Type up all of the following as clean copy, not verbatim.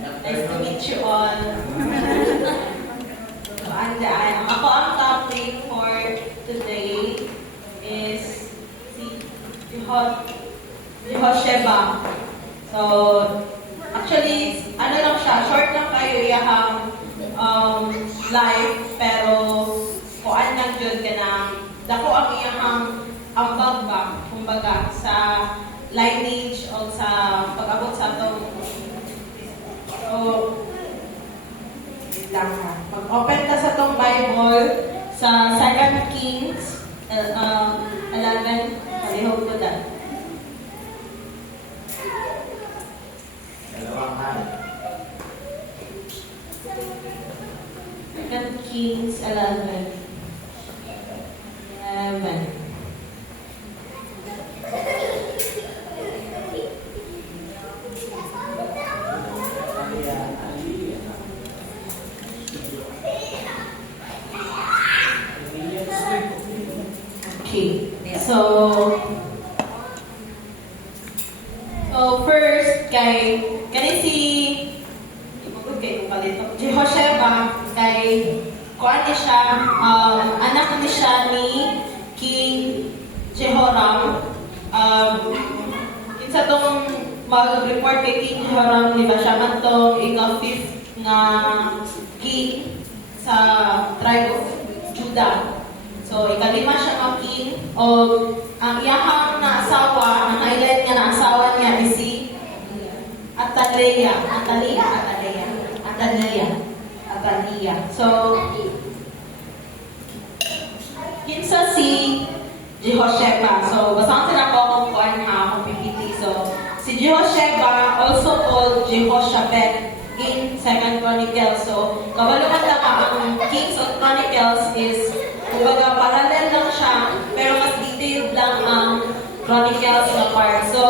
Nice to meet you all. So, ako ang topic for today is si Jehosheba. So, actually, ano lang siya, short lang kayo iyahang life, pero kuan lang dyan ka na, dako ang iyahang ambag ba, kumbaga, sa lineage o sa pag-abot sa itong. So, wait lang ha. Mag-open ka sa itong Bible sa 2 Kings 11. Palihog ko na. Dalawang hal. 2 Kings 11. Okay. So first kay si Jehosheba kay kuan ni siya anak ni siya ni King Jehoram. Kinsa tong mag-report kay King Jehoram, di ba siya man tong ika-5th nga king sa tribe of Judah. So, ikalima siya nga king, o ang iyahang na asawa, ang highlight niya na asawa niya is si Athaliah. So, kinsa si Jehosheba. So, basahan sila ko kung kuan ha, kung PPT. So, si Jehosheba, also called Jehoshaphat in 2 Chronicles. So, kawaluman lang ang Kings of Chronicles is kumbaga, parallel lang siya, pero mas detailed lang ang Chronicles na part. So,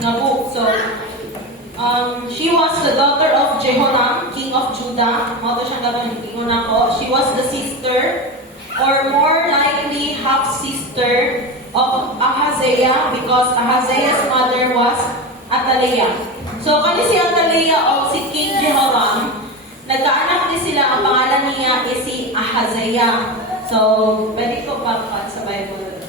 na book. So, she was the daughter of Jehoram, king of Judah. Mao siyang gabang ingon ako. She was the sister, or more likely half-sister of Ahaziah, because Ahaziah's mother was Athaliah. So, kani si Athaliah o si King Jehoram, nagkaanak din sila, ang pangalan niya is si Ahaziah. So, pwede ko pa sa Bible.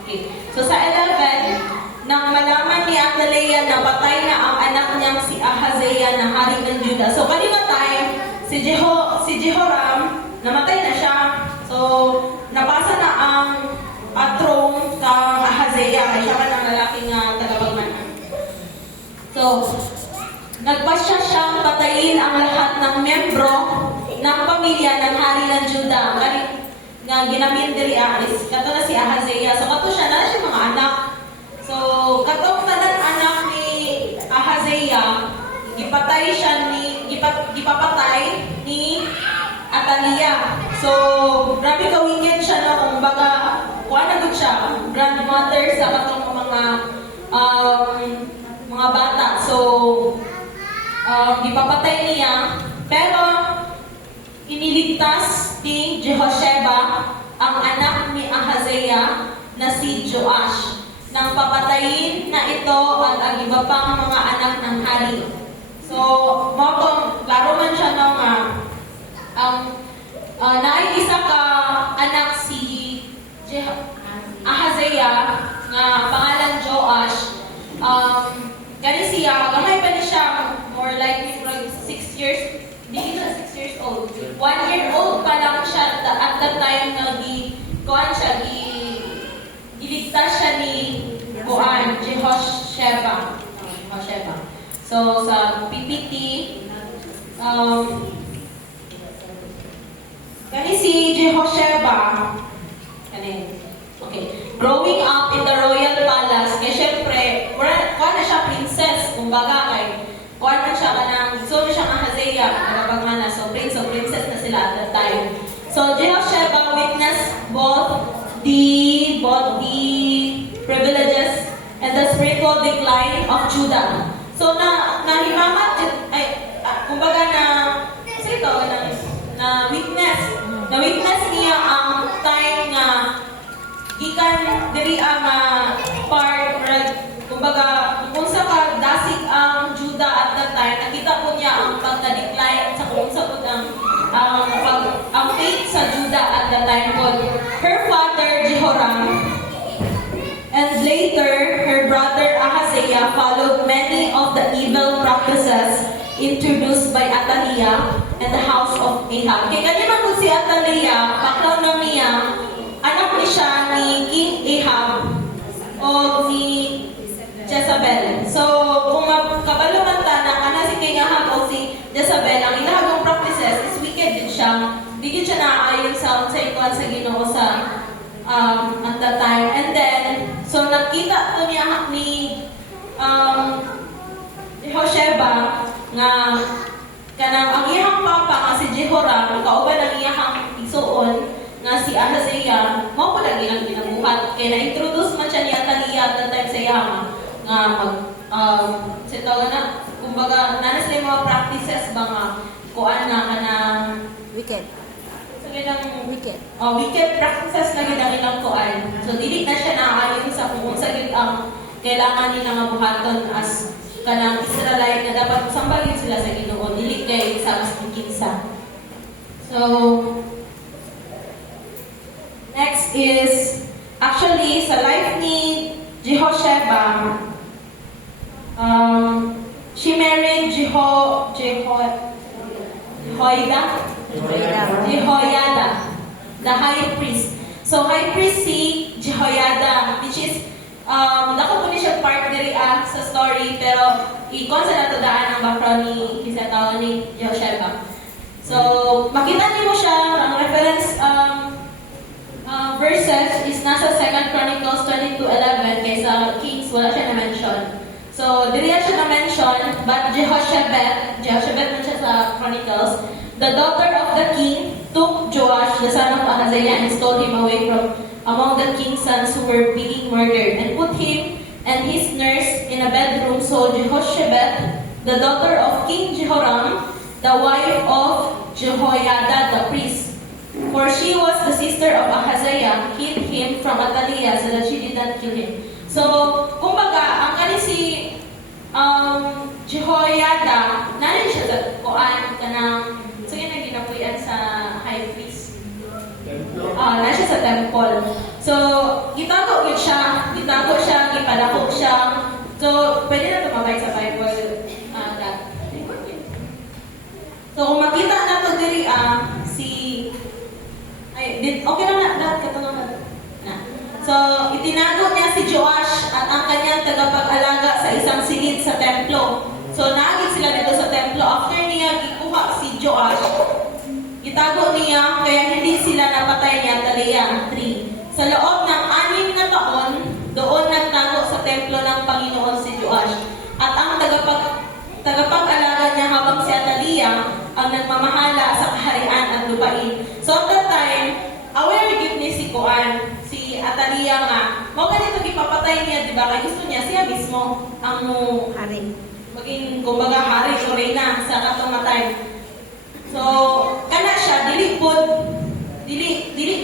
Okay. So, sa 11, nang malaman ni Athaliah na patay na ang anak niyang si Ahaziah na hari ng Judah. So, kanina time, si Jehoram, namatay na siya. So, napasa na ang throne kang Ahaziah. Kaya siya ka ng lalaking tagapagmanan. So, nagpasya siyang patayin ang lahat ng membro ng pamilya ng hari ng Judah. Nga ginamin diri is kato na si Ahaziah. So kato siya na siya mga anak. So katong tanan anak ni Ahaziah, gipapatay ni Athaliah. So grabe ka wicked siya na kung baga kuha na gud siya grandmother sa katong mga bata. So gipapatay niya, pero iniligtas ni Jehosheba ang anak ni Ahaziah na si Joash nang papatayin na ito at ang iba pang mga anak ng hari. So, klaro man siya na nga naisa ka anak si Ahaziah nga pangalan Joash. Kani siya, gamay pa ni siya, more likely 6 years. Hindi siya 6 years old. 1 year old pa lang siya at the time na iligtas siya ni Jehosheba. So, sa PPT, kani si Jehosheba, okay, growing up in the royal palace, kaya syempre, kuha na siya princess, kumbaga kay kuha na siya gusto na siyang Ahaziah, nagapagmana. So, prince of princess na sila at that time. So, Jehosheba witnessed both the privileges and the spiritual decline of Judah. So, kumbaga na-witness niya ang time na gikan diri ang part, kumbaga, kung sa dasig ang Judah at ang fate sa Judah at the time po. Her father, Jehoram, and later, her brother Ahaziah followed many of the evil practices introduced by Athaliah and the house of Ahab. Kaya kanina po si Athaliah, background na niya, anak ni siya ni King Ahab o ni Jezebel. So, kung kabalumanta na kana si King Ahab o si Jezebel, ang ilahagong practices is wicked din siya. Bigyan siya naaayon sa ikwan sa Ginoo sa at that time. And then, so nakita to niya ni Jehosheba nga kanang ang iyang papa nga si Jehoram, kauban ang iyang igsuon nga si Ahaziah, mao pa lagi lang ginabuhat. Kaya na-introduce man siya ni Athaliah at that time sa iya nga sa tawag na, kumbaga, nanas na yung mga practices ba nga kuan na kanang Wicked. Wicked. Wicked practices na ginang kuan. So dili na siya naayon sa kung sa ang kailangan nila nga buhaton as kanang Israelite na dapat sambalin sila sa Ginoo, dili kay sa kinsa. So next is actually sa life ni Jehosheba, she married Jehoiada, the high priest. So, high priest si Jehoiada, which is, dako po ni siya part diri sa story, pero i-con sa natudaan ang background ni Kisatawa ni Jehosheba. So, makita niyo mo siya, ang reference verses is nasa 2 Chronicles 22:11, kaysa Kings, wala siya na-mention. So, diri siya na-mention, but Jehoshebet man siya sa Chronicles, the daughter of the king took Joash, the son of Ahaziah, and stole him away from among the king's sons who were being murdered, and put him and his nurse in a bedroom. So Jehoshebet, the daughter of King Jehoram, the wife of Jehoiada the priest, for she was the sister of Ahaziah, hid him from Athaliah so that she did not kill him. So, kumbaga, ang kani si Jehoiada, nanin siya sa kuan kanang so yun ang ginapuyan sa high priest. Na siya sa temple. So, gitago siya, gipadako siya. So, pwede na tumabay sa Bible. So, kung makita na ito diri, okay lang na, katulong na. So, itinago niya si Joash at ang kanyang tagapag-alaga sa isang silid sa templo. So, naagit sila dito sa templo. After niya gikuha si Joash, itago niya, kaya hindi sila napatay ni Athaliah 3. Sa loob ng 6 na taon, doon nagtago sa templo ng Panginoon si Joash. At ang tagapag-alaga niya habang si Athaliah ang nagmamahala sa kaharian at lupain. So at that time, aware yun ni si Athaliah nga, mo ganito ipapatay niya, di ba? Kaya gusto niya, siya mismo ang Hari. maging, kumbaga, hari o reyna sa katumatay. So, kana siya, dili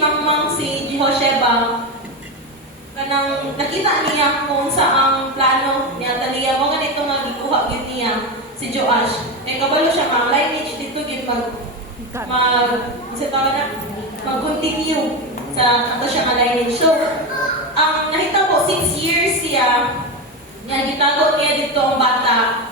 mamang si Jehosheba, kanang nakita niya kung saang plano ni Athaliah, mo ganito nga gikuha yun niya si Joash. Kaya kabalo siya, mga lineage dito yun mag-continue sa ato siya nga lineage. So, ang nakita ko, 6 years siya, nga gitago niya dito ang bata.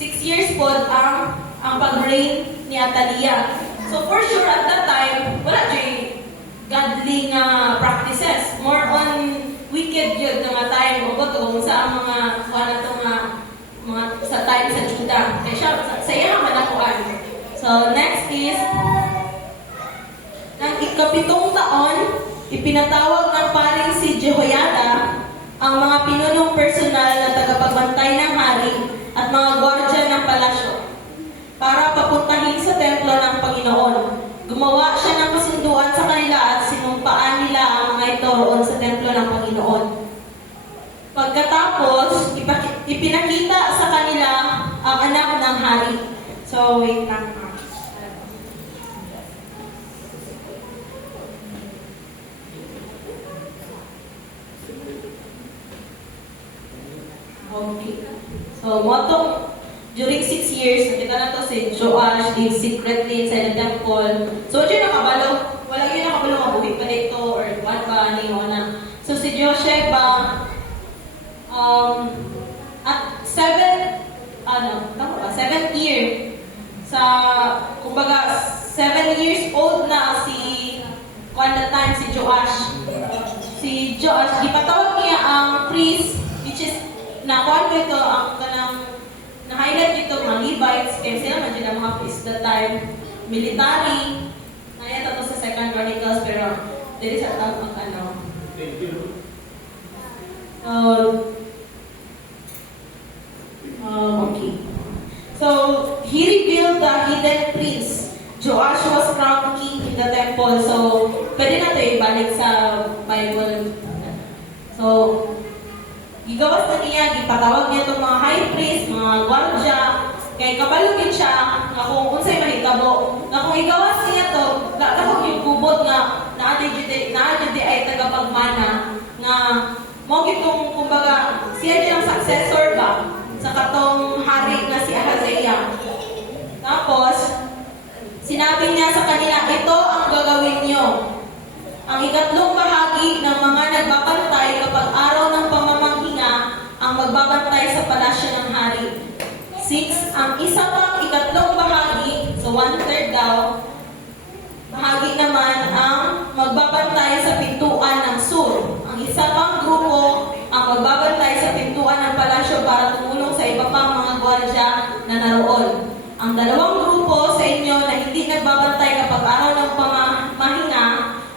6 years po ang pag-reign ni Athaliah. So for sure at that time, wala dyan godly nga practices. More on wicked yun na nga time. O ba ito, sa mga mga sa time sa Judah. Kaya siya, sa iya naman nakuan. So next is, ng ikapitong taon, ipinatawag ng paring si Jehoiada ang mga pinunong personal na tagapagbantay ng hari at mga gwardya ng palasyo para papuntahin sa templo ng Panginoon. Gumawa siya ng kasunduan sa kanila at sinumpaan nila ang mga ito roon sa templo ng Panginoon. Pagkatapos, ipinakita sa kanila ang anak ng hari. So, wait lang. Okay. So, during 6 years, nakita na to si Joash, live secretly inside the temple. So, dyan nakabalo, wala yun nakabalo mabuhi pa dito, or what ba, ni na. So, si Josheba, at 7th year, kumbaga, 7 years old na on that time, si Joash. Si Joash, ipatawag niya ang priest, which is, nakuha ko ito, ang kanang na-highlight dito mga Levites, kaya sila man dyan ang mga priest that time, military, nayata to sa 2 Chronicles, pero dili sa ang ano. Okay. So, he revealed the hidden prince. Joash was crowned king in the temple. So, pwede na ito ibalik sa Bible. So, gigawas na niya, gipatawag niya itong mga high priest, mga gwardya, kay kabalugin siya, nga kung unsay mahitabo, nga kung igawas niya to, nakakong yung kubot nga, naadyo ay tagapagmana, nga, mo gitong, kumbaga, siya dyan ang successor ba, sa katong hari na si Ahaziah. Tapos, sinabi niya sa kanila, ito ang gagawin niyo. Ang ikatlong bahagi ng mga nagbabantay kapag araw ng pamamanghinga ang magbabantay sa palasyo ng hari. 6. Ang isa pang ikatlong bahagi, so 1/3 daw, bahagi naman ang magbabantay sa pintuan ng sur. Ang isa pang grupo ang magbabantay sa pintuan ng palasyo para tumulong sa iba pang mga gwardya na naroon. Ang dalawang grupo sa inyo na hindi nagbabantay kapag araw ng pamamahinga,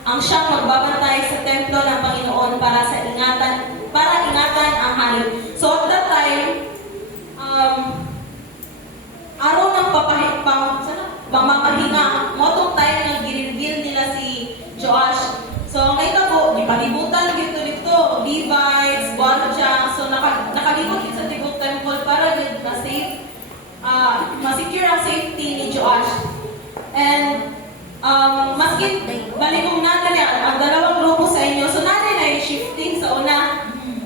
ang siyang magbabantay sa templo ng Panginoon para ingatan ang hari. So at that time, araw ng pamamahinga, motong time na gireveal nila si Joash. So ngayon ako, ipalibutan dito, Levites, gwardya, so nakalibot sa Tibok Temple para din ma-safe, ma-secure ang safety ni Joash. And maski balikong natin yan, ang dalawang grupo sa inyo, so natin ay shifting sa una,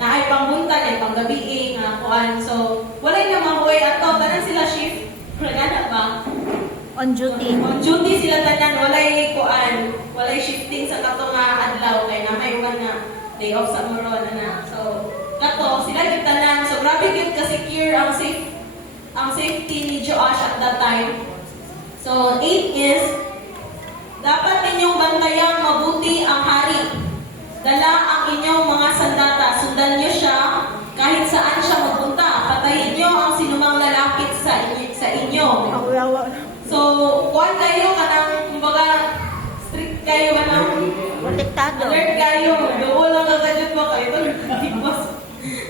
na ay pangbuntag, ay panggabi, kuan. So, wala yung mahuwi at to, tanan sila shift, wala ba? On duty. On duty sila tanan, wala yung kuan, wala yung shifting sa katong adlaw, kaya na may uwan na day off sa moron na. So, kato, sila yung tanan, so grabe yun ka-secure ang safety ni Joash at that time. So, 8 is, dapat ninyong bantayang mabuti ang hari. Dala ang inyong mga sandata. Sundan niyo siya kahit saan siya magpunta. Patayin niyo ang sinumang lalapit sa inyo. So, kuwan kayo kanang, kumbaga, strict kayo kanang Protektado. alert kayo. Doon lang agad mo kayo.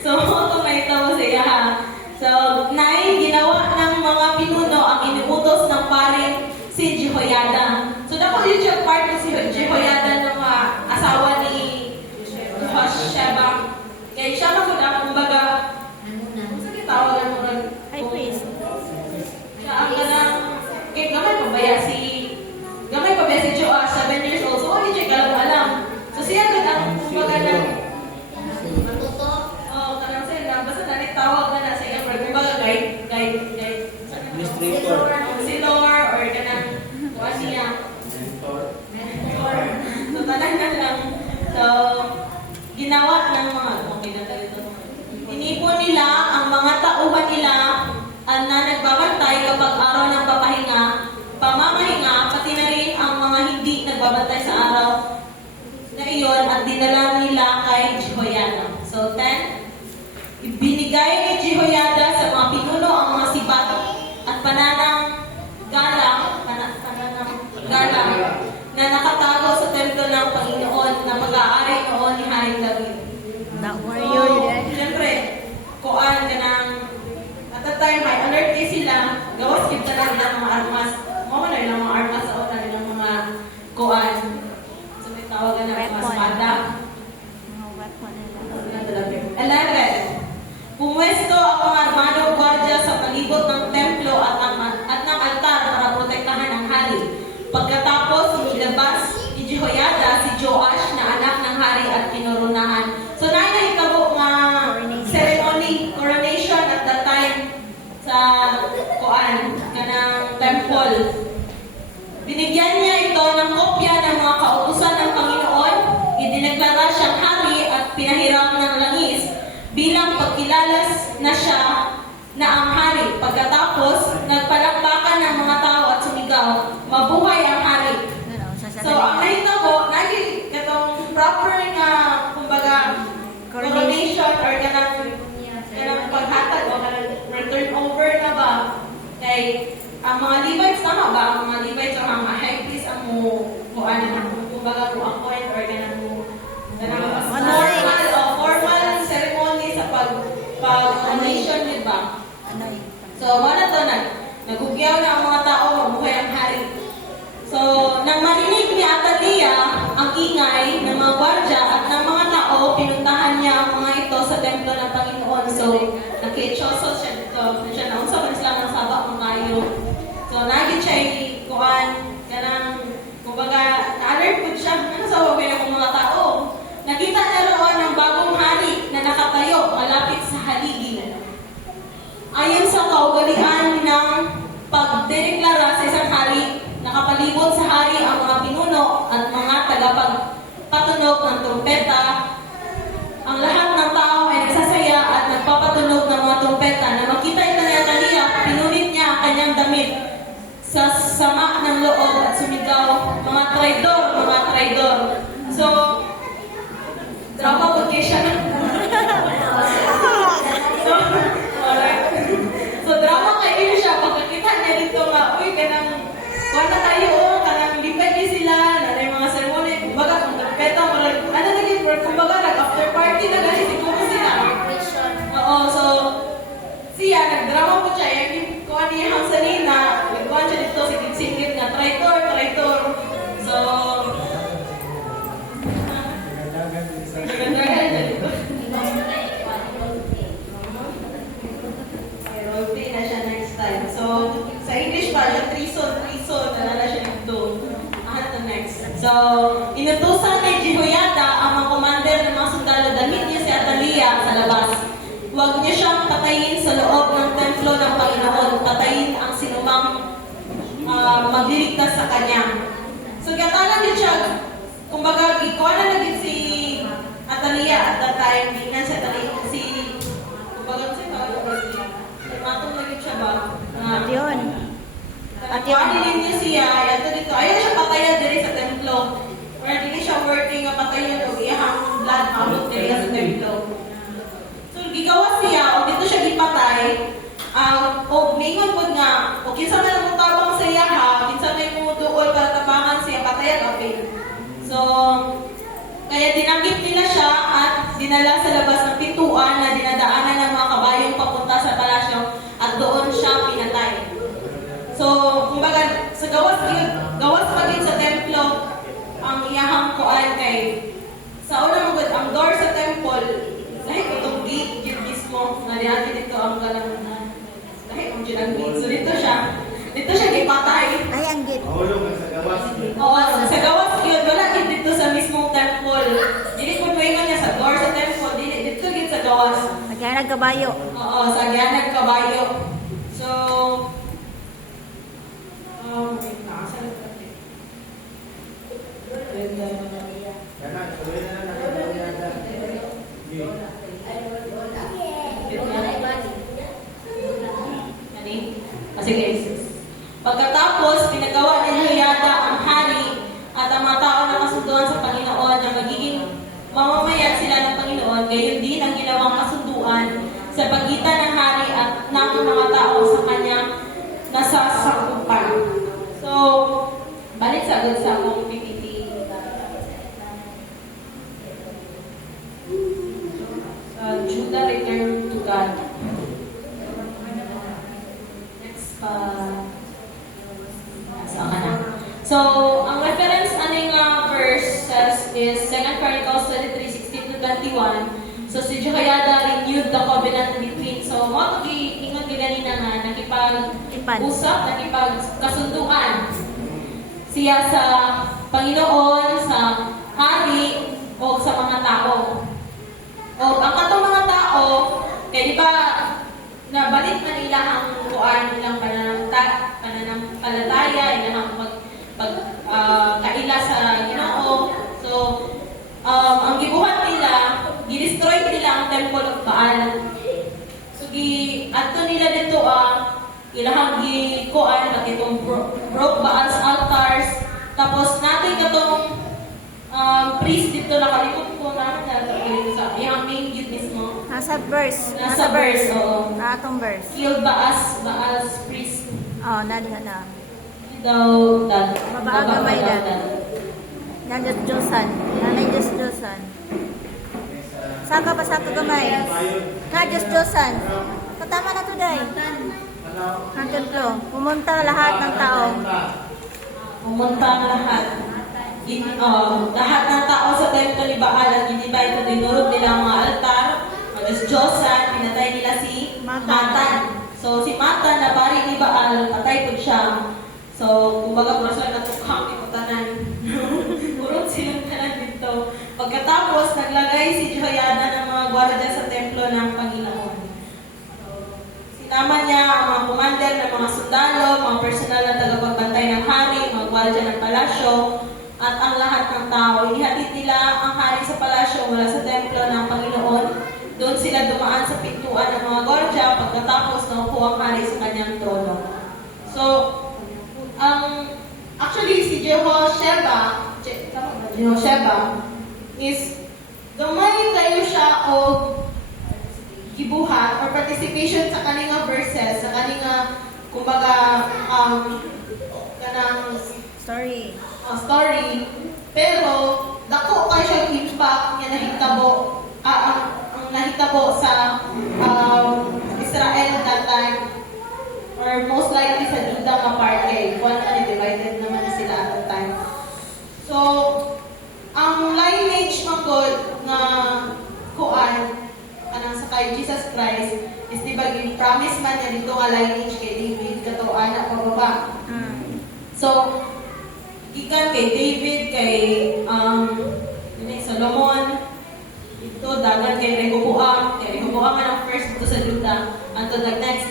So, ito may tao siya ha. So, 9, ginawa ng mga pinuno ang iniutos ng paring si Jehoiada. So, dapat yun siya part ng si Jehoiada ng asawa ni Josheba. Kaya siya maganda, kumbaga, sa kitawagan mo rin. High priest. Siya ang ganang, gamay pa ba si Joash, 7 years old. So, hindi siya alam. So, siya ganang, kumbaga na, kanang siya, basta tawag na sa iyo, kumbaga guide. Si Lord, or kanang, kuha siya. So, tanan na lang. So, ginawa ng mga, okay na tayo ito. Inipon nila ang mga tauhan nila na nagbabantay kapag araw ng pamamahinga, pati na rin ang mga hindi nagbabantay sa araw na iyon at dinala nila kay Jehoiada. So, 10, ibinigay ni Jehoiada sa mga pinuno ang mga sibat at pananang galang na nakatago sa templo ng Panginoon na mag-aari noon ni Haring David. That warrior there. Siyempre, kuan ka ng at that time, high alert din sila, gawas kita na nilang mga armas. Mga na nilang mga armas sa una nilang mga kuan. So, may tawagan na mga espada. Mga weapon nila. 11. Pumwesto ang mga armadong gwardiya sa palibot ng templo at ng altar para protektahan ang hari. Pagkatapos, inilabas ni Jehoiada si Joash na anak ng hari at kinoronahan. So, nakikita mo mga ceremony, coronation at that time sa kanang temple. Binigyan niya ito ng kopya ng mga kautusan ng Panginoon, idineklara siyang hari at pinahiram ng langis bilang pagkilalas na siya na ang hari. Pagkatapos, nagpalakpakan ng mga tao at sumigaw, mabuhay ang hari. So, ang nakita ko, naging katong proper nga, kumbaga, coronation or kanang paghatag o kanang return over na ba? Kay, ang mga Levites, tama ba? Ang mga Levites o ang mga high priest ang kumbaga, appoint or formal ceremony sa pag-coronation, di ba? So, wala to nagugyaw na ang mga tao, mabuhay ang hari. So, nang marinig ni Atalia ang ingay ng mga gwardya at ng mga tao, pinuntahan niya ang mga ito sa templo ng Panginoon. So, nakitsoso siya dito. Siya na unsa man sila ng sabak ng kayo. So, nagit siya kumbaga, na-alert po siya. Ano sa wabay ng mga tao? Nakita niya roon ang bagong hari na nakatayo malapit sa haligi. Ayon sa kaugalian ng pagdedeklara sa isang hari, nakapalibot sa hari ang mga pinuno at mga tagapagpatunog ng trumpeta. Ang lahat ng tao ay nagsasaya at nagpapatunog ng mga trumpeta. Na makita ito ni Atalia, pinunit niya ang kanyang damit sa sama ng loob at sumigaw, mga traidor, mga traidor. So, drama po kayo siya. So, drama kayo siya. Pagkakita niya dito nga, uy, wala tayo, kanang lipat niya sila, na yung mga ceremony, kumbaga, kung trumpeta, ano naging, kumbaga, nag-after party na gani, siguro sila. Oo, so, siya, nagdrama po siya, yung kuha niya ang salina, nagkuhan siya dito, sigit-sigit na, traitor, traitor. So, nagandagahan siya dito. Roleplay na siya next time. So, sa English pa, siya treason, nalala siya dito. Ano next? So, inutusan ni Jehoiada ang mga commander ng mga sundalo, damit niya si Atalia sa labas. Huwag niya siyang patayin sa loob ng templo ng Panginoon. Patayin ang sinumang magdiligtas sa kanya. So, katalan din siya, kumbaga, ikaw na naging si Atalia at that time, hindi na siya Atalia, kumbaga, matong naging siya ba? At yun. At yun niya siya, ito dito, ayaw siya patayan diri sa templo. Or hindi siya working nga patayan o iyahang blood mabot diri sa templo. So, gigawa siya, o dito siya gipatay, o mingon po nga, o kinsa na lang tabang sa iya ha, kinsa na yung duol para tabangan siya, patayan, okay. So, kaya dinakip nila siya at dinala sa labas ng pintuan na dinadaanan ng mga kabayong papunta sa palasyo at doon siya pinatay. So, kumbaga, sa gawas pagin sa templo, ang iyahang kuan kay sa unang magod, ang door sa temple, lahi itong gate mismo, na diyan dito ang ganang lahi kung dyan ang gate. So, dito siya gipatay. Ay, ang git. Oo, sa gawas yun, wala din dito sa mismong temple. Dili po tuwingan niya sa door sa temple, dito din sa gawas. Magkaya nagkabayo. Oo, sa Agyanag Kabayo. So, wait na, saan ito? Sige. Pagkatapos, pinagawa ni Jehoiada ang hari at ang mga tao na kasunduan sa Panginoon na magiging mamamayan sila ng Panginoon, gayon din ang ginawang kasunduan sa pagitan ng hari at ng mga tao sa kanyang nasasakupan. So, balik sa agad sa akong PPT. Judah returned to God. Next pa. So, ang reference aning verses is 2 Chronicles 23:16-21. So, si Jehoiada renewed the covenant between. So, mo ingon ganina nga nakipag-usap, nakipagkasunduan siya sa Panginoon, sa hari, o sa mga tao. O ang katong mga tao, kaya di ba nabalik na nila ang kuan ilang pananampalataya, ilang kaila sa Ginoo. So ang gibuhat nila, gi-destroy nila ang temple of Baal. So adto nila dito ilahang gikuan itong broke Baal's altars. Tapos natin katong priest dito nakalikot ko na sa iyang main gate mismo. Nasa verse. Nasa verse, oo. Atong verse. Killed Baal's priest. Oh, nadiha na. Daw dad. Mabaaga may dad. Nandiyan Diyosan. Nanay Diyosan. Saka pa sa gamay. Na Diyosan. Katama na to day. Ang templo. Pumunta lahat ng tao. Pumunta ang lahat. Lahat ng tao sa templo ni Baal at ginibay ito, dinurog nila ang mga altar, mga Diyosan, pinatay nila si Matan. So si Matan na pari ni Baal, patay po siya. So kumbaga prasal na tukhang iputanan. Urot silang tanan dito. Pagkatapos, naglagay si Jehoiada ng mga gwardiya sa templo ng Panginoon. Sinama niya ang mga commander ng mga sundalo, mga personal na tagapagbantay ng hari, mga gwardiya ng palasyo, at ang lahat ng tao. Inihatid nila ang hari sa palasyo mula sa templo ng Panginoon. Doon sila dumaan sa pintuan ng mga gwardiya pagkatapos naupo ang hari sa kanyang trono. So, actually si Jehosheba is gamay kayo siya o gibuhat or participation sa kaninga verses, sa kaninga kumbaga kanang Story. story, pero dako kay siya impact nga nahitabo ang nahitabo sa Israel that time, or most likely sa Judah nga part kay one na divided naman na sila at that time. So ang lineage magod nga kuan kanang sa kay Jesus Christ is diba promise man niya dito nga lineage kay David kato anak pababa. So gikan kay David, kay Solomon, ito dagan kay Rehoboam man ang first dito sa Judah, until the next,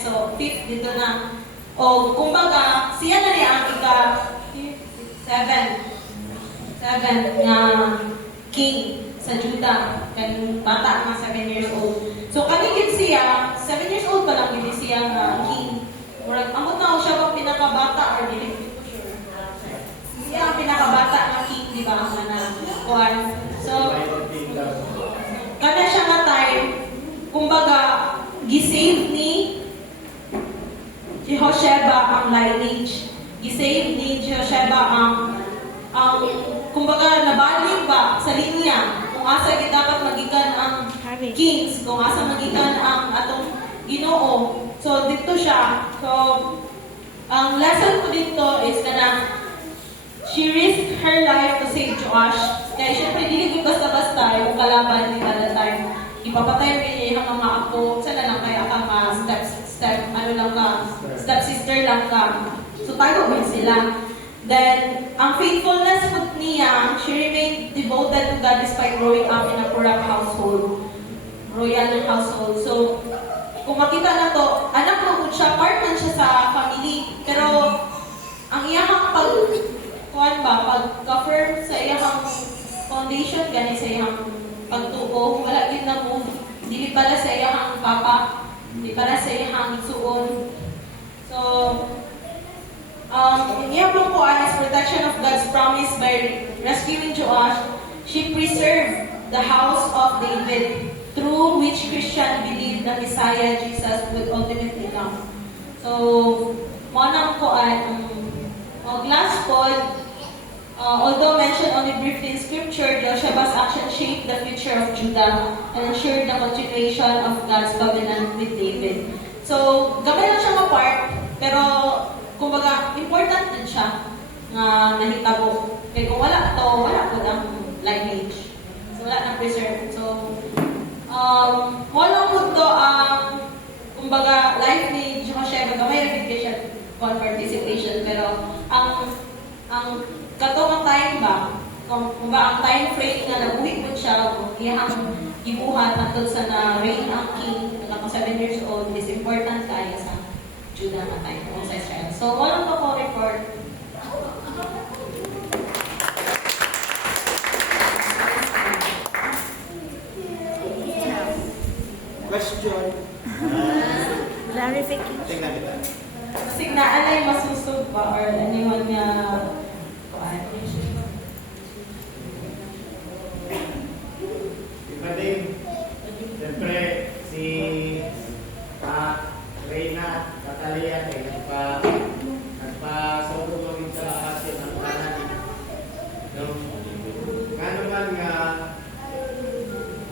so fifth dito na. O kumbaga, siya na niya ang seven na king sa Judah, kan bata nga 7 years old. So kanigit siya, 7 years old pa lang gid siya nga king. Murag amot na siya bang pinakabata or dili. Siya ang pinakabata na king, di ba? Kuan. So, kada siya nga time, kumbaga, gisave ni Jehosheba ang lineage. Gisave ni Jehosheba ang kumbaga, nabalik ba sa linya kung asa dapat magikan ang kings, kung asa magikan ang atong Ginoo. So, dito siya. So, ang lesson ko dito is she risked her life to save Joash. Kaya syempre, hindi ko basta-basta yung kalaban ni that time. Ipapatay mo niya yung mga apo. Sana lang kaya ka step-sister lang ka. So, tayo mo sila. Then, ang faithfulness niya, she remained devoted to God despite growing up in a corrupt household. Royal household. So, kung makita na to, anak mo siya, part man siya sa family. Pero, ang iyang pag-confirm sa iyang foundation, gani sa iyang pagtuo, wala din na move. Dili pala sa iyang papa, dili pala sa iyang suon. So, iyang pagkuan is protection of God's promise by rescuing Joash. She preserved the house of David, through which Christian believed the Messiah Jesus would ultimately come. So, monang kuan, last point, although mentioned only briefly in scripture, Joshua's action shaped the future of Judah and ensured the continuation of God's covenant with David. So, gamay lang siya ma-part, pero kumbaga, important din siya na nahitabo. Kaya kung wala po ang lineage. So, wala na preserve. So, walang po to ang kumbaga, life ni Jehosheba, gamay repetition on participation, pero ang katong time ba, kung ba ang time frame na nabuhi po siya, kung iyang ibuhat hangtod sa na reign ang king, na 7 years old, is important kaya sa Judah na tayo kung sa Israel. So, walang pa ko report. Question. Clarification. Tingnan kita. Kasi naalay masusog ba or anyone nga Iba din. Siyempre, si Reyna Catalia nagpa-sotulungin sa lahat yun ang kanan. No? Nga naman nga,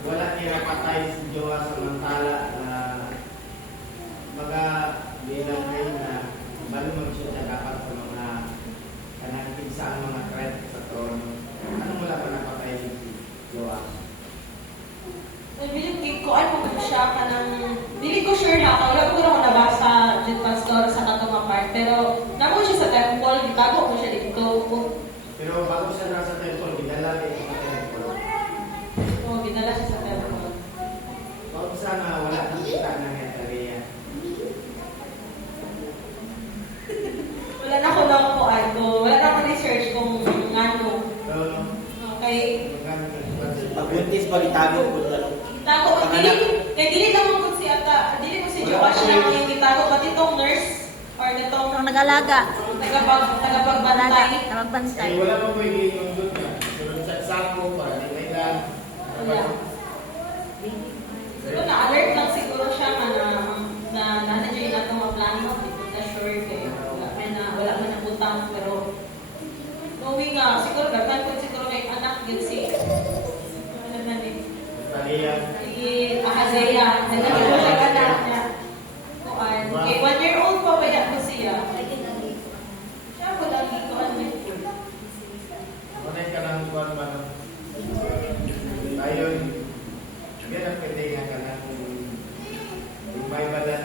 wala niya napatay si Jowa samantala na mga bilang ngayon na malumag siya dapat sa mga kanangkin sa mga threat sa trono. Anong wala pa napatay si Jowa? Bilib ko ano ko siya kanang dili ko sure na wala ko na nabasa dito pastor sa katong part pero namo siya sa temple gitago ko siya dito. Pero bago siya nasa temple, dinala niya sa temple. Oh, gidala siya sa temple. Bago sana wala nang kita ng Hetaria. Wala na ko lang po ano, wala na ko research kung ano. So, Okay. Pag-buntis pag itago ko dalo. Tago dili naman ko si ata, dili ko si Joash na yung gitago pati tong nurse or nitong Ang nag-alaga. tagapagbantay. Nagbantay. Wala pa po yung doon niya. Sunod sa sako para di may lang. Wala. Siguro na-alert lang siguro siya na nandiyan na itong mga plano. Hindi ko na sure kayo. Wala man ang utang. Pero knowing nga, siguro gagawin ko siguro may anak din si ano na eh. Talia. Si Ahazeya. Nagkakita ko siya anak niya. Okay, 1 year old pa ba yan ko siya? Siya ko lagi ko ano. Manay ka ng buwan man. Ayun. Yan ang pwede nga ka na kung may badan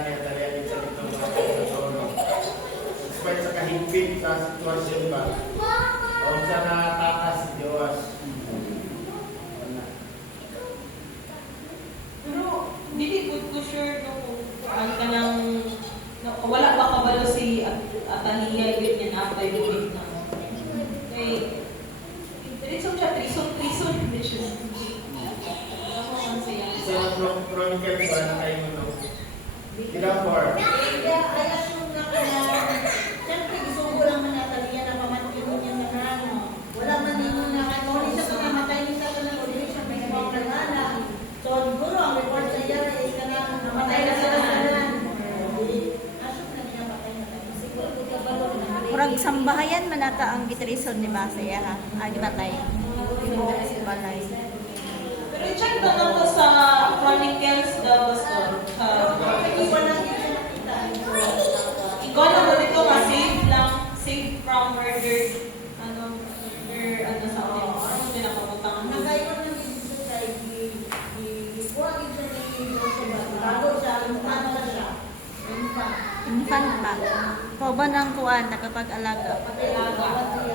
niya Talia din sa itong mga trono. Despite sa kahigpit sa sitwasyon ba? O sa nakatakas si Joas. Pero, hindi ko sure no, kung ka nang wala ba kabalo si Ataniya yun niya na by the na. Kay, trison siya, trison, hindi siya. Ano man siya? Sa Chronicles ba na kayo mo? Kila 4. Siyempre, gusto ko lang na Natalia na pamantino niya na ano. Wala man ninyo na ano. Hindi siya pinamatay ni sa kanang ulit siya may ibang anak. So, siguro ang report sa iya is ka na namatay na sa kanan. Asok na niya patay na tayo. Siguro kung kabalo na. Murag sambahayan man ata ang gitrison ni Masaya ha. Gibatay. Balay. Pero check na lang ko sa Chronicles daw pastor. Sa Hindi pa natin siya nakita. ikaw na ba dito safe lang, safe from murder. Ano sa atin? Ano din ako putang Nagayon na dito sa ibuwagin siya ni Joshua. Bago siya, ano na siya. Infant pa. Kauban ang kuan nakapag-alaga.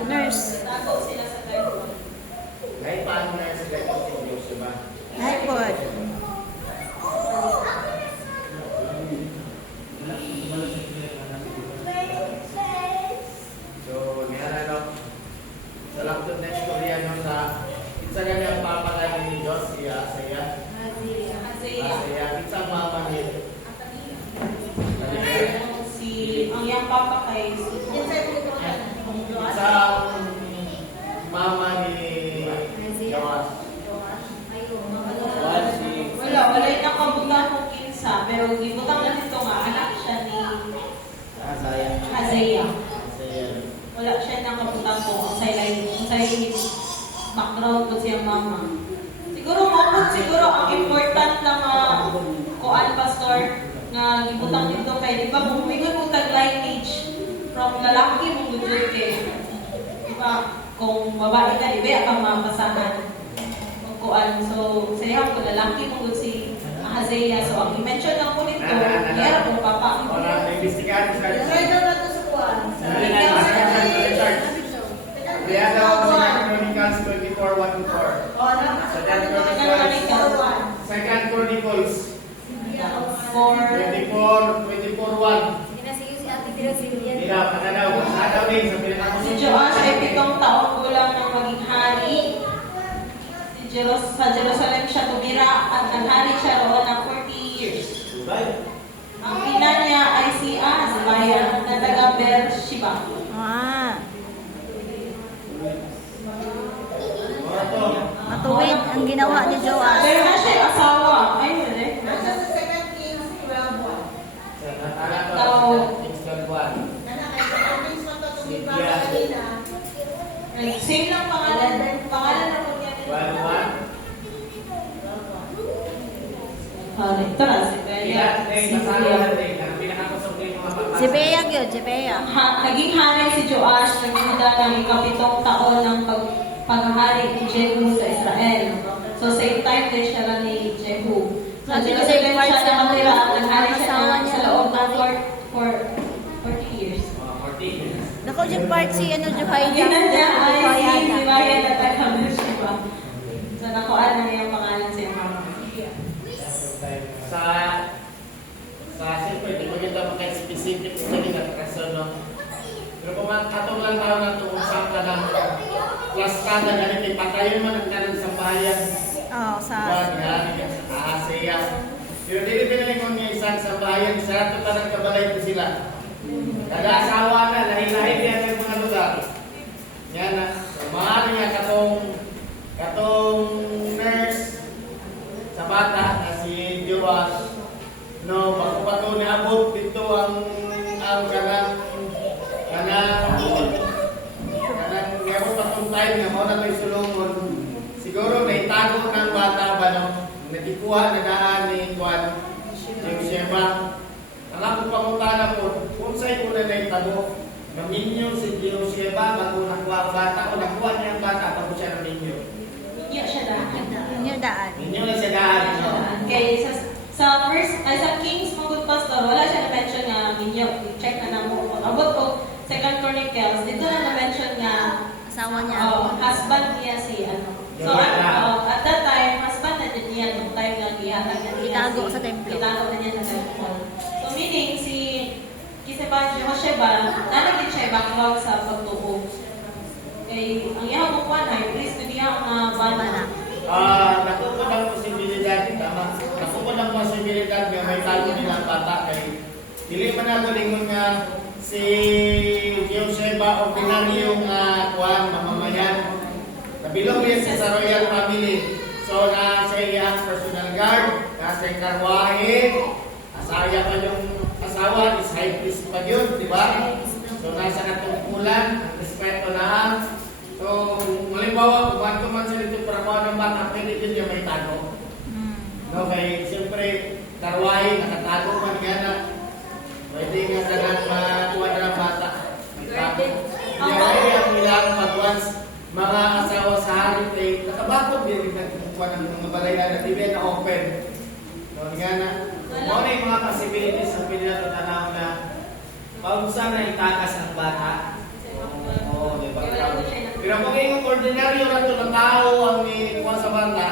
Nurse. Tago sila sa temple. Kahit paano na yan sa lekot si Diyos, diba? Hi, pod. So, ngayon ano, sa laptop na istorya nyo sa isa gani ang papalay ni Diyos, Asaya. Asaya, isa ang mama ni Ang yang papa kay isa ang mama ni Joas. wala yung nakabutang kong kinsa, pero gibutang na dito nga, anak siya ni Hazeya. Wala siya nakabutang ko, ang say background ko siyang mama. Siguro ang important lang kuan pastor nga gibutang dito kay di ba kung mingon mo tag lineage from lalaki mo gudud kay di ba kung babae ka di ba ang mapasahan o kuan so sayang ko lalaki mo gud si Hazeya so ang i-mention lang ko nito yara kung papa Wala, naimbestigahan sa Try daw na to sa kuwan. Kaya daw sa Chronicles 24:1-4. O, naman. Sa Chronicles, Second Chronicles for 24:1 daw, basta daw din sa Si pinakakusog. Joash ay 7 taong gulang nang maging hari. Sa Jerusalem siya tumira at naghari siya roon ng 40 years. Ang ina niya ay si Azariah na taga Beersheba. Ah, Mga to. matuwid ang ginawa ni Joash. Pero na siya asawa. Ay, hindi. Nasa sa 2 Kings 12:1. Sa natala to, Tao. Kingston 1. Kana kay sa Kings mo to tumiba kanina. Same lang pangalan. Pangalan na po niya. 1-1. Ito na, si Bea. Si Bea yun, si Bea. Naging hari si Joash nagmula ng 7 taon ng paghahari ni Jehu sa Israel. So same time din siya lang ni Jehu. Sa Jerusalem siya nakatira at naghari siya sa loob ng Lord for 40 years. 14. Naku, yung part si ano, Juhaya. Hindi na niya ay si Juhaya. Maya na taga Beersheba. So nakuha na niya yung pangalan siya. Siyempre, di mo kita maka-specific sa mga kaso, no? Pero kung atong lang tao na ito, usap ka ng plaskada na rin, patayon man ang kanang sa bayan. Oh, sa... Buwan nga, sa Asia. Pero dili pinalingon niya isang sa bayan, sa ato pa nagkabalay ko sila. Kada asawa na, lahi-lahi niya ng mga lugar. Yan na, mahal niya katong nurse sa bata na si Joash. No, pagpapato ni abot dito ang kanang gawin patong time nga mo na may sulungon. Siguro may tago ng bata ba no? Nagikuha na daan ni Juan Josheba. Ang ako pangutana po, kung sa'yo ko na naitago, naminyo si Josheba bago nakuha ang bata o nakuha niya ang bata bago siya naminyo. Niya siya daan. Yun yung daan. Minyo na siya daan, no? Okay, sa Kings Mugod Pastor, wala siya na-mention nga ninyo. I-check na namo. Abot ko, 2 Chronicles, dito na na-mention nga Asawa niya. husband niya si ano. So, at that time, husband na din niya nung time nga gihatag na niya. Itago sa templo. Itago na niya sa temple. So, meaning, Kiseban Jehosheba, nanagin siya backlog sa pagtuo. Kay, ang iyang mukha na, please, to diya ang bana. Nakuha ng posibilidad, tama. Nakuha ng posibilidad nga may tago nila ang bata kay dili man ako lingon nga si Josheba ordinaryong mamamayan. Nabilog yan siya sa royal family. So na sa iyang personal guard, na sa iyang karwahe, asaya pa yung asawa, is high priest pa yun, di ba? So nasa katungkulan, respeto na. So, malimbawa, kung ba't man sila dito para kuha ng bata, pwede din niya may tago. No, kaya siyempre, karwahe, nakatago man nga na, pwede nga ka nang makuha na ng bata. Itago. Kaya ay ang ilang pag-once, mga asawa sa hari, nakabakod din nagkukuha ng mga balayan na TV na open. No, nga na, kung ano yung mga possibilities na pwede na tanaw na, pausa na itakas ang bata. Oo, di ba? Pero kung yung ordinaryo na ito ng tao ang ikuha sa bata,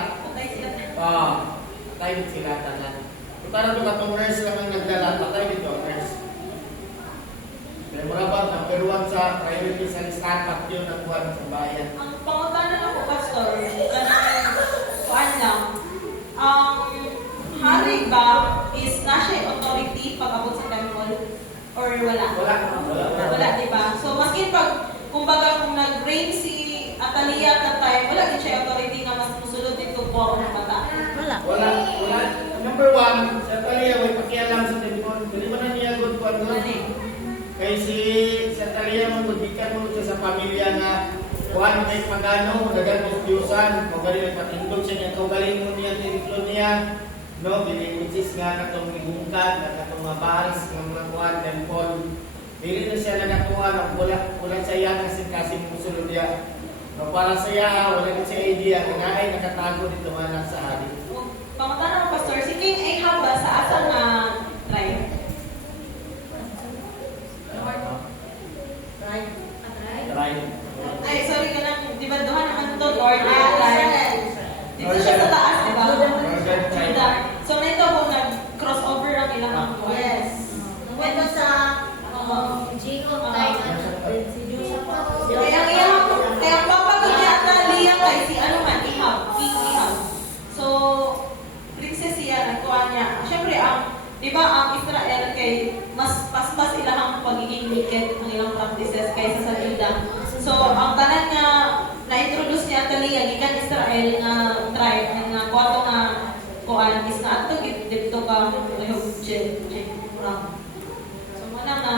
patay din sila tanan. Kung parang ito katong nurse lang ang nagdala, patay dito ang nurse. Kaya marabat, number 1 sa priority sa listahan, pati yun ang buwan sa bayan. Ang pangutanan ako, Pastor, kuan lang, ang hari ba is na siya authority pag abot sa temple? Or wala? Wala, di ba? So, maski pag, kumbaga, kung nag-reign si Atalia at that time, wala din siya authority nga mas musulod dito po ng bata. Wala. Number 1, sa Talia, may pakialam sa temple. Hindi mo na niya good kuwan doon. Kaya sa Talia, magbudikan mo siya sa pamilya nga kuhan kay pagano, dagan mo Diyosan, magaling nagpatindog siya niya, kaugaling mo niya, tinitlo niya, no, bilingusis nga katong ibungkat, katong mabaris, mga kuhan, temple. Dili na siya nagatuwa ng ulan sa iya kasi musulod niya. No, para sa iya, wala din siya idea, kinaay nakatago dito nga sa hari. Pangutanan ako, Pastor, si King Ahab ba sa asang tribe? Right. Ay, sorry ka lang, di ba doon naman ito, Lord, dito siya sa taas, di ba? So, na ito po, nag-crossover ang ilang mga Yes. Nung ito sa Gio, Si Joseph pa. Kaya papagod niya na Lia kay si ano man, King Ihab. So, princess siya, nagkuha niya. Siyempre, di ba ang Israel kay mas paspas ilahang pagiging wicked ang ilang practices kaysa sa Juda. So, ang tanan nga na-introduce niya ang Lia, gikan Israel nga tribe, nga kuwato nga kuan is na ato dito ka So, muna nga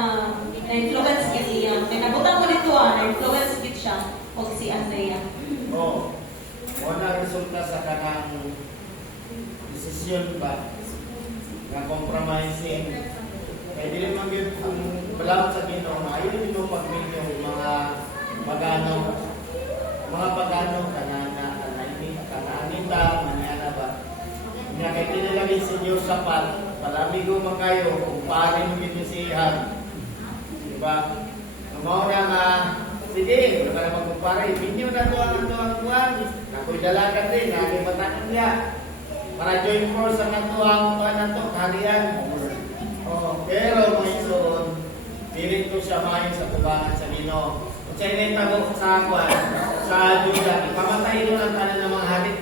na-influence gid iya. Kaya nabutang ko dito na-influence gid siya o si Isaiah. Oo. Wala resulta sa kanang desisyon ba nga compromising. Kaya dili man gyud ang balawat sa Ginoo nga ayo dito pagminyo mga pagano kananita maniana ba. Nga kay tinilagay si Diyos sapat, palamigo man kayo kung paano mo gid si Ihab. Diba? Ang mga nga sige, wala ka magkumpare. Minyo na to ang tuwang. Nako'y dalagan din, nakalimutan niya. Para join force ang natuwang na to, kalian. Oh, pero mga ison, pilit ko siya mayon sa tubangan sa Ginoo. Kung siya initago sa akwan, sa Juda, ipamatay doon ang tanan ng mga halit.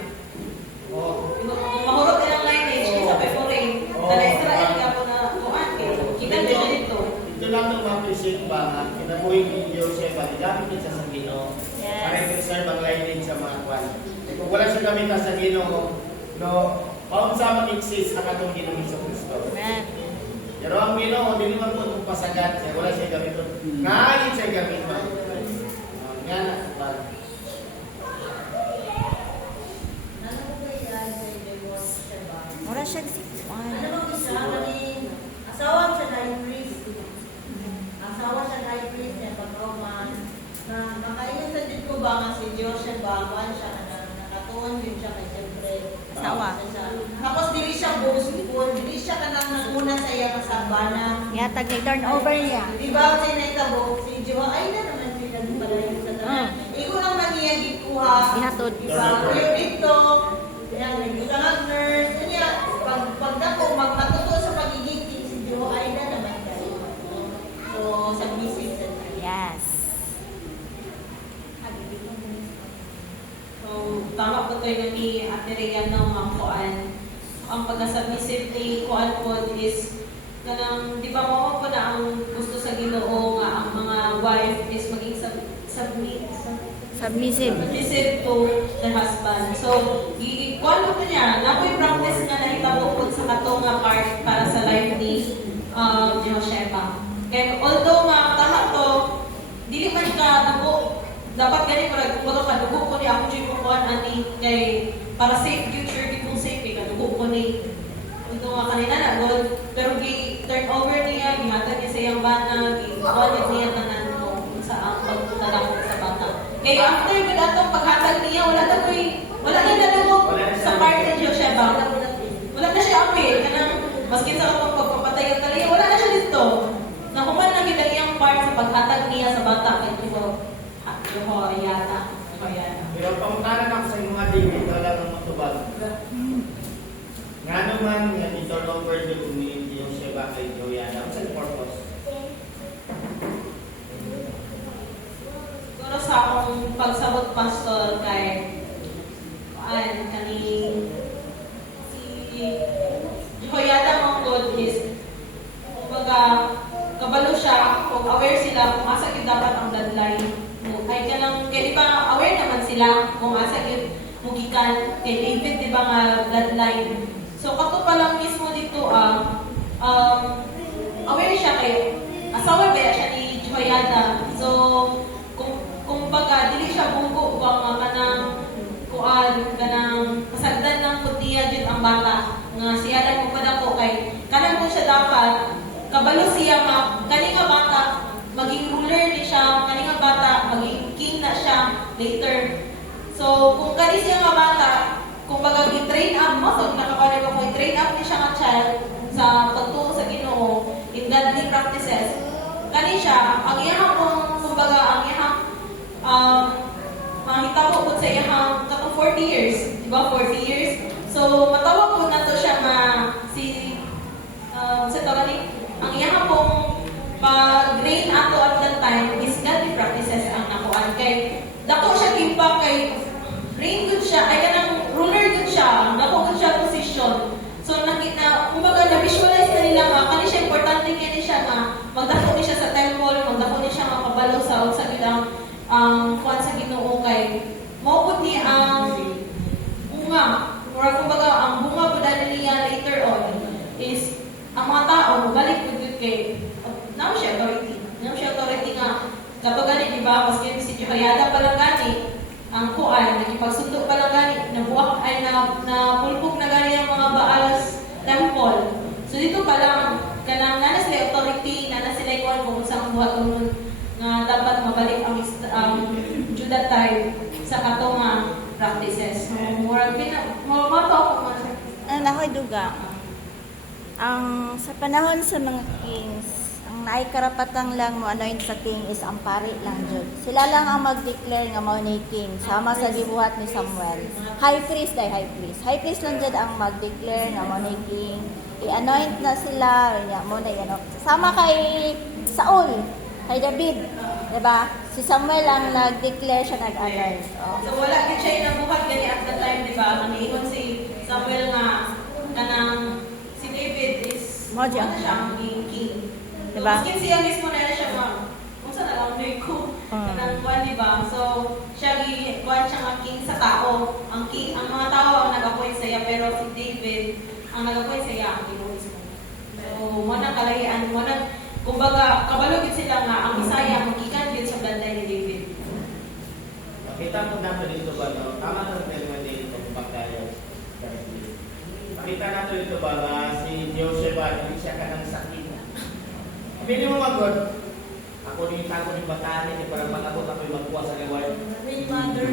Oh, Mahurot din ang lineage sa Pepore. Sa Israel nga po na kuan kita din dito. ito lang itong ma-appreciate ba nga kinabuhin ni Joseph at gamit niya sa Ginoo para i-preserve ang lineage sa mga kwan. Kung wala siya gamit sa Ginoo, no, paunsa mag-exist ang atong Ginoo sa Kristo. Amen. Pero ang Ginoo, hindi naman po itong pasagat siya. Wala siya gamit doon. Ngayon siya gamit ba? Nga na, ba? Wala siya Ano bang isa? Naging asawa siya na yung priest. Asawa siya na yung priest niya pag Roman. Na nakainin sa dito ba nga si Joseph ba? Kuhan siya na nakatuon din siya kay siyempre. Asawa. Tapos dili siya boastful. Dili siya kanang nanguna sa iya kasabana. Yatag ni turnover niya. Di ba siya naitabo? Si Jo, ay na naman siya nagpalayo sa tanan. Iko naman niya gikuha. Ihatod. Diba? Kuya dito. Yan, nag-isang nurse. Kanya, pag ako, magmatuto sa pagiging king si Jo, ay na naman kayo. So, submissive sa tayo. Yes. So, tama po tayo ni Ate Rhea ng mga kuan. Ang pagka-submissive ni kuan po is kanang, di ba mo po na ang gusto sa Ginoo nga ang mga wife is maging submissive to the husband. So, kuan po niya, napoy practice nga nahitabo po sa katong nga part para sa life ni Jehosheba. And although nga tama to, dili man ka dugo, dapat gani para dugo ka dugo ko ni ako jud ko kuan ani kay para safe future di kung safe ka dugo ko ni ito nga kanina na God, pero turn over niya, gihatag niya sa iyang bana, giwalid niya tanan mo sa ang pagtadako sa bata. Kaya after with atong paghatag niya, wala na nadungog sa part ni Josheba. Wala na siya apil, kanang maskin sa atong pagpapatay ang taliya, wala na siya dito. Nakuman na gid ang iyang part sa paghatag niya sa bata kay Jehoiada. Pero pamutaran ako sa mga David, wala nang matubag. Nga naman, nga ito over the community yung Sheba kay Joyana. What's the purpose? Siguro sa akong pagsabot pastor kay si Jehoiada mong God is kumbaga kabalo siya kung aware sila kung asa gyud dapat ang bloodline mo. Kay kanang kay di ba aware naman sila kung asa gyud mugikan kay David di ba nga bloodline. So kato pa lang mismo dito aware siya kay asawa ba siya ni Jehoiada. So kung baga dili siya bungko ba nga kanang kasagdan ng putiya jud ang bata nga siya lang mo padako kay kanang mo siya dapat kabalo siya nga kani nga bata maging ruler ni siya, kani nga bata maging king na siya later. So kung kani siya nga bata kung baga i-train up mo, so nakapalay ko i-train up ni siya nga child sa pagtuo sa Ginoo in godly practices. Kani siya, ang iyang kumbaga ang iyang makita ko po sa iyang katong 40 years, di ba 40 years? So matawag po na to siya sa tawag ni ang iyang pong pag kay rain good siya, ay kanang ruler good siya, naku good siya position. So nakita, kumbaga na-visualize na nila nga, kani siya importante kini siya nga, magdako ni siya sa temple, magdako ni siya nga kabalo sa sa ilang kuan sa Ginoo kay maupod ni ang bunga, or kumbaga ang bunga po dahil niya later on is ang mga tao balik po yun kay naman siya authority nga kapag gani, di ba, maski si Jehoiada pa lang gani ang kuan, nagipagsunto pa lang gani, nabuwak ay napulpog na gani ang mga Baalas temple. So dito pa lang, kanang nana sila authority, nana sila kuan kung saan buhat nga dapat mabalik ang Judah tribe sa katong practices. So, murag mato ako Ang nakoy duga. Ang sa panahon sa mga kings, ang naay karapatan lang mo anoint sa king is ang pari lang jud. Sila lang ang mag-declare nga mao ni king sama sa gibuhat ni Samuel. High priest day, high priest. High priest lang jud ang mag-declare nga mao ni king. I-anoint na sila, nya mo na yan. Sama kay Saul, kay David, 'di ba? Si Samuel ang nag-declare siya nag-anoint. Oh. So wala gid siya nabuhat gani at the time, di ba? Maniingon si Samuel nga kanang si David is Mo siya. siya ang king. Diba? Maski siya mismo na siya kung saan alam ko kanang kuan, di ba? So siya kuan siya nga king sa tao. Ang king, ang mga tao ang nag-appoint sa iya, pero si David ang nag-appoint sa iya ang Ginoo mismo. So mo nang kalahian, mo nang kumbaga kabalo gid sila nga ang Bisaya magikan gid sa banday ni David. Makita mo nato dito ba, no? Tama na rin naman dito kung pagkayo. Makita nato dito ba na si Joseph hindi siya ka ng sakit. Pwede mo magod. Ako din tako ni Batani, ni parang pag-abot ako yung magkuha sa liway. Ring mother.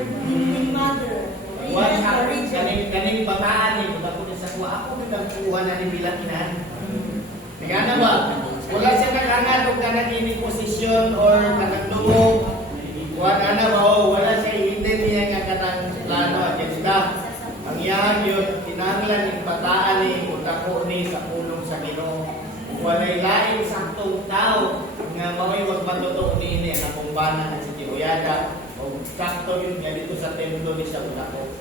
What's happening? Kaning bataan ni, kung ako din sa kuha, ako nagkuha na ni Bilakinan. Kaya na ba? Wala siya nag-angal kung kanang posisyon or kanang wala na ba? Wala siya hindi niya nga kanang plano at yun. Ang iyahan yun, tinanglan ng bataan ni, kung ako ni sa pulong sa Ginoo. Walay laing saktong tao nga maway wag matutok ni ini ang kumbana na si Jehoiada o sakto yun nga dito sa templo ni Salomon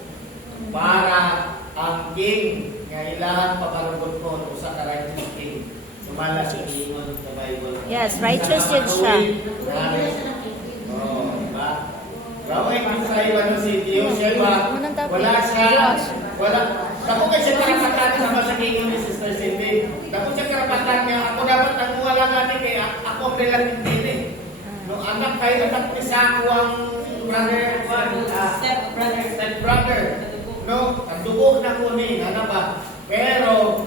para ang king nga ilahan paparugot ko usa ka righteous king sumala sa ingon sa Bible. Yes, righteous yun siya. Oh, ba? Raway kisay ano si Joseph wala siya wala ako kasi karapatan sama sa king ni Sister Cindy. Ako siya karapatan niya, ako dapat nakuha lang natin kaya ako ang relative din eh. No, anak kayo anak isa ako ang step brother. No, ang dugo na ko ni, ano ba? Pero,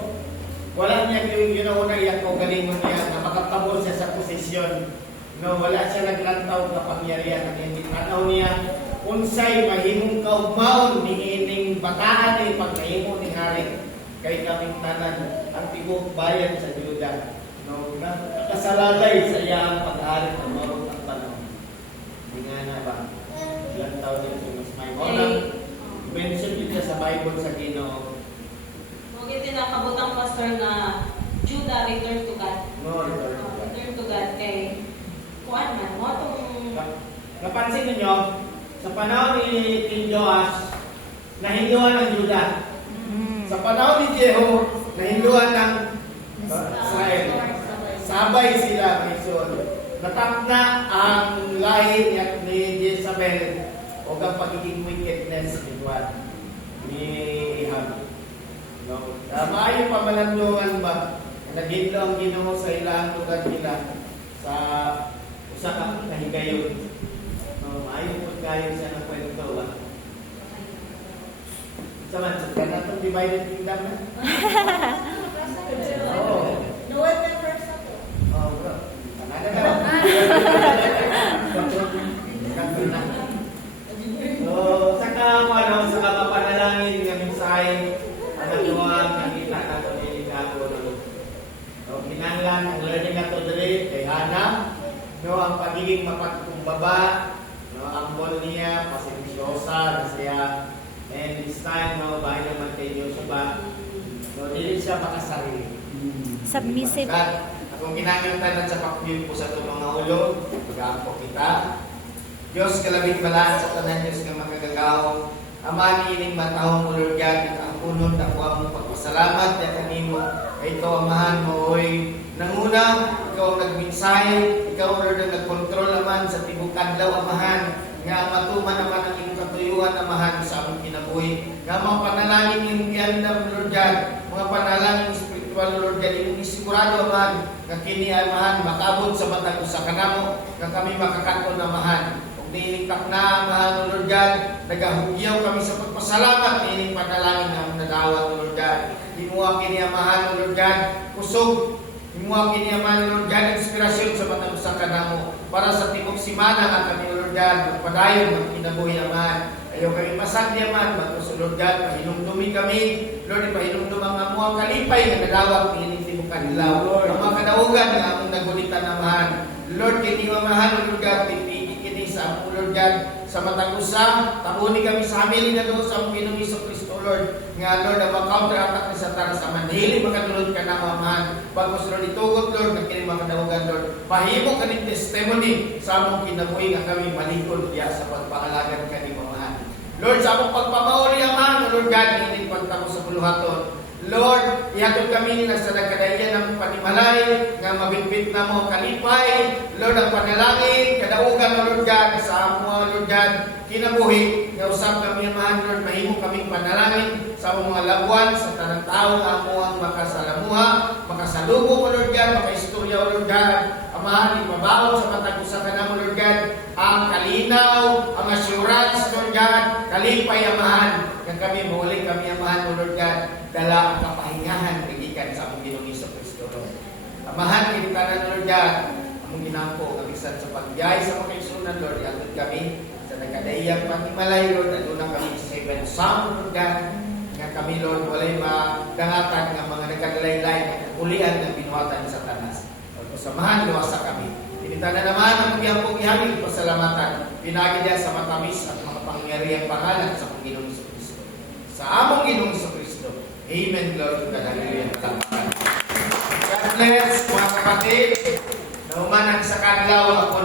wala niya yung una iyak ko galingon niya na makapabor siya sa posisyon. No, wala siya naglantaw kapangyarihan ng hindi tanaw niya. Unsay mahimong kaugmaon ni ining bataan ni pagkahimo ni hari kay kaming tanan ang tibok bayan sa Juda. No, nakasalalay sa iyang pag-ari ng marong ang panahon. Hindi nga na ba? Ilang taon din si Mas May Monang mention din siya sa Bible sa Ginoo. Mugit din ang kabutang pastor na Judah return to God. No, Return to God kay kuan man mo tong napansin niyo sa panahon ni King Joash, nahinduan ng Juda. Sa panahon ni Jehu, nahinduan ng Israel. Sabay sila kay Saul. Natapna ang lahi ni Jezabel o ang pagiging wickedness ni Ahab. No? Maayo pa malandungan ba? Naghinlo ang Ginoo sa ilang lugar nila sa usa ka kahigayon. Maayo po kayo siya ng kwento ba? Saman, sa ganatong divided kingdom na? Oo. Noel na first ako. Oo, bro. Panada ka. So, saka mo, sa kapapanalangin ng mensahe, anak nyo ang nakita na ito ni Gago. So, kinanglan ang learning na ito dali kay Hannah. No, ang pagiging mapagkumbaba, no, ang bol niya, pasensyosa na siya. And this time, no, bahay naman kay Joshua, no, dili siya makasarili. Submissive. At akong ginagamitan sa pakbil po sa itong mga ulo, pag-aampo kita, Diyos kalabing balaan sa tanan Diyos nga makagagaw. Ama niining matahong mo Lord God, ang punod ako ang pagpasalamat ya kanimo. Ito amahan mo oy nanguna, ikaw ang nagminsay, ikaw Lord ang nagkontrol naman sa tibok adlaw amahan. Nga matuman naman ang iyong katuyuan amahan sa among kinabuhi. Nga mga panalangin yung gandam Lord God, mga panalangin spiritual Lord God, yung isigurado amahan, nga kini amahan makabot sa matag sa kanamo, nga kami makakaton amahan. Niliktak na, mahal o Lord God, nagahugyaw kami sa pagpasalamat, niling panalangin na ang nadawat o Lord God. Himuha kiniyamahan o Lord God, kusog, himuha kiniyamahan o Lord God, inspirasyon sa matang sa kanamo, para sa tibok simana nga kami o Lord God, magpadayon ng kinabuhi amahan. Ayaw kami masandi amahan, batos o Lord God, pahinumdumi kami, Lord, pahinumdum ang amuang kalipay na nadawat, niling tibok kanilaw. Ang mga kadaugan nga among nagulitan amahan. Lord, kiniyamahan o Lord God, sa among Lord God, sa matag usa, tabuni kami sa hamili na doon sa among Ginoong Kristo Lord, nga Lord, ang mag-counterattack ni Satan sa manhili makadulod ka na mamahan, bagos Lord itugot Lord, na kini makadawagan Lord, pahimo ka ng testimony sa among kinabuhi nga kami malikod diya sa pagpangalagan ka ni mamahan. Lord, sa among pagpamauli amahan, Lord God, hindi pagtamo sa buluhaton. Lord, ihatod kami nila sa nagkadayan ng panimalay, nga mabitbit na mo kalipay. Lord, ang panalangin, kadaugan, Lord God, sa among Lord God, kinabuhi, nga usap kami amahan, Lord, mahimo kaming panalangin sa among mga labuan, sa tanang tao, nga amuang makasalamuha, makasalubong, Lord God, makaistorya, Lord God, amahan, ipabaon sa matag usa ka namo, Lord God, ang kalinaw, ang assurance, Lord God, kalipay amahan, nga kami, muli kami amahan, Lord God, dala ang kapahingahan kagikan sa among Ginoong Kristo Lord. Amahan kini tanan Lord God, among ginampo kabisan sa pagbiyay sa makaigsunan Lord, iatod kami sa nagkadayang panimalay Lord, aduna kami sa heaven sound Lord God, nga kami Lord walay madangatan nga mga nagkadalaylay nga kapulian nga binuhatan sa Satanas. Lord, samahan luwasa kami. Tinitanan naman ang giyambong ihamig pasalamatan, pinagi diya sa matamis at makapangyarihang pangalan sa among Ginoong Kristo. Sa among Ginoong Kristo. Amen, Lord. Hallelujah. God bless, mga kapatid. Naumanan sa kanlaw, ako